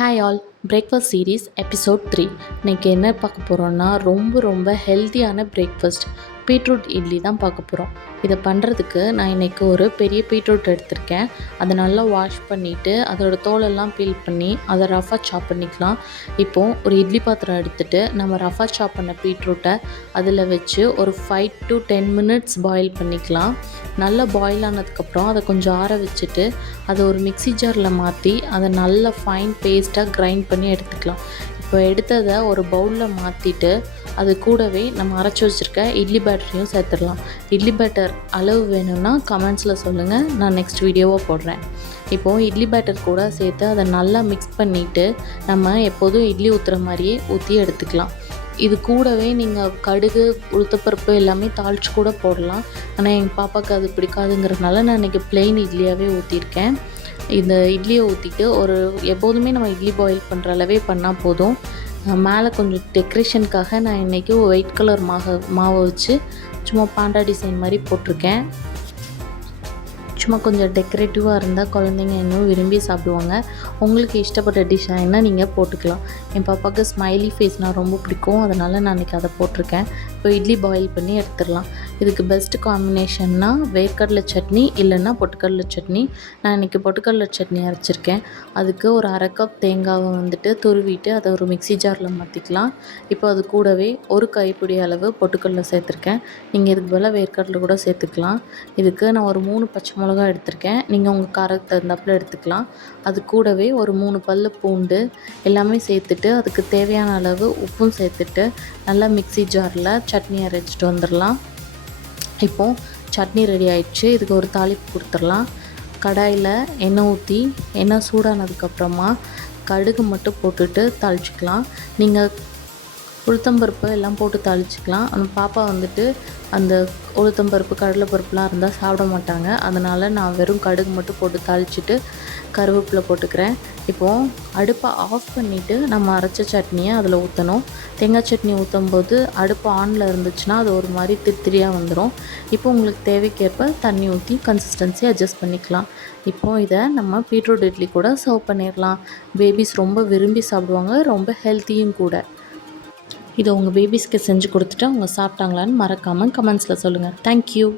Hi all, breakfast series episode 3. இன்றைக்கி என்ன பார்க்க போகிறோன்னா ரொம்ப ஹெல்த்தியான பிரேக்ஃபாஸ்ட் பீட்ரூட் இட்லி தான் பார்க்க போகிறோம். இதை பண்ணுறதுக்கு நான் இன்றைக்கி ஒரு பெரிய பீட்ரூட் எடுத்திருக்கேன். அதை நல்லா வாஷ் பண்ணிவிட்டு அதோட தோலெல்லாம் பீல் பண்ணி அதை ரஃபாக சாப் பண்ணிக்கலாம். இப்போது ஒரு இட்லி பாத்திரம் எடுத்துகிட்டு நம்ம ரஃபாக சாப் பண்ண பீட்ரூட்டை அதில் வச்சு ஒரு 5 to 10 minutes பாயில் பண்ணிக்கலாம். நல்லா பாயில் ஆனதுக்கப்புறம் அதை கொஞ்சம் ஆற வச்சுட்டு அதை ஒரு மிக்ஸி ஜாரில் மாற்றி அதை நல்ல ஃபைன் பேஸ்ட்டாக கிரைண்ட் பண்ணி எடுத்துக்கலாம். இப்போ எடுத்ததை ஒரு பவுலில் மாற்றிட்டு அது கூடவே நம்ம அரைச்சி வச்சுருக்க இட்லி பேட்டரையும் சேர்த்துடலாம். இட்லி பேட்டர் அளவு வேணும்னா கமெண்ட்ஸில் சொல்லுங்கள், நான் நெக்ஸ்ட் வீடியோவாக போடுறேன். இப்போது இட்லி பேட்டர் கூட சேர்த்து அதை நல்லா மிக்ஸ் பண்ணிவிட்டு நம்ம எப்போதும் இட்லி ஊற்றுற மாதிரியே ஊற்றி எடுத்துக்கலாம். இது கூடவே நீங்கள் கடுகு உளுத்தப்பருப்பு எல்லாமே தாளித்து கூட போடலாம். ஆனால் எங்கள் பாப்பாவுக்கு அது பிடிக்காதுங்கிறதுனால நான் இன்றைக்கி ப்ளெயின் இட்லியாகவே ஊற்றிருக்கேன். இந்த இட்லியை ஊற்றிட்டு எப்போதுமே நம்ம இட்லி பாயில் பண்ணுற அளவே பண்ணால் போதும். மேலே கொஞ்சம் டெக்கரேஷனுக்காக நான் இன்றைக்கி ஒயிட் கலர் மாவை வச்சு சும்மா பாண்டா டிசைன் மாதிரி போட்டிருக்கேன். சும்மா கொஞ்சம் டெக்கரேட்டிவாக இருந்தால் குழந்தைங்க இன்னும் விரும்பி சாப்பிடுவாங்க. உங்களுக்கு இஷ்டப்பட்ட டிசைனாக நீங்கள் போட்டுக்கலாம். என் பாப்பாவுக்கு ஸ்மைலி ஃபேஸ்னால் ரொம்ப பிடிக்கும், அதனால் நான் இன்றைக்கி அதை போட்டிருக்கேன். இப்போ இட்லி பாயில் பண்ணி எடுத்துடலாம். இதுக்கு பெஸ்ட்டு காம்பினேஷன்னா வேர்க்கடலை சட்னி இல்லைன்னா பொட்டுக்கடலை சட்னி. நான் இன்றைக்கி பொட்டுக்கடலை சட்னி அரைச்சிருக்கேன். அதுக்கு ஒரு 1/2 கப் தேங்காவை துருவிட்டு அதை ஒரு மிக்ஸி ஜாரில் மாற்றிக்கலாம். இப்போ அது கூடவே ஒரு கைப்பிடி அளவு பொட்டுக்கடலை சேர்த்துருக்கேன். நீங்கள் இதுக்கு பதிலாக வேர்க்கடலை கூட சேர்த்துக்கலாம். இதுக்கு நான் ஒரு 3 பச்சை மிளகா எடுத்திருக்கேன். நீங்கள் உங்கள் காரத்துக்கு தகுந்தாப்பில் எடுத்துக்கலாம். அது கூடவே ஒரு 3 பல்லு பூண்டு எல்லாமே சேர்த்துட்டு அதுக்கு தேவையான அளவு உப்பும் சேர்த்துட்டு நல்லா மிக்ஸி ஜாரில் சட்னி அரைச்சிட்டு வந்துடலாம். இப்போது சட்னி ரெடி ஆயிடுச்சு. இதுக்கு ஒரு தாளிப்பு கொடுத்துடலாம். கடாயில் எண்ணெய் ஊற்றி எண்ணெய் சூடானதுக்கப்புறமா கடுகு மட்டும் போட்டுட்டு தாளிச்சிக்கலாம். நீங்கள் உளுத்தம்பருப்பு எல்லாம் போட்டு தாளிச்சிக்கலாம். அந்த பாப்பா அந்த உளுத்தம்பருப்பு கடலைப்பருப்புலாம் இருந்தால் சாப்பிட மாட்டாங்க. அதனால் நான் வெறும் கடுகு மட்டும் போட்டு தாளிச்சிட்டு கருவேப்பிலை போட்டுக்கிறேன். இப்போது அடுப்பை ஆஃப் பண்ணிவிட்டு நம்ம அரைச்ச சட்னியை அதில் ஊற்றணும். தேங்காய் சட்னி ஊற்றும்போது அடுப்பு ஆனில் இருந்துச்சுன்னா அது ஒரு மாதிரி திரியாக வந்துடும். இப்போ உங்களுக்கு தேவைக்கேற்ப தண்ணி ஊற்றி கன்சிஸ்டன்சி அட்ஜஸ்ட் பண்ணிக்கலாம். இப்போது இதை நம்ம பீட்ரூட் இட்லி கூட சர்வ் பண்ணிடலாம். பேபிஸ் ரொம்ப விரும்பி சாப்பிடுவாங்க, ரொம்ப ஹெல்த்தியும் கூட. இதை உங்கள் பேபிஸ்க்கு செஞ்சு கொடுத்துட்டு அவங்க சாப்பிட்டாங்களான்னு மறக்காமல் கமெண்ட்ஸில் சொல்லுங்கள். தேங்க்யூ.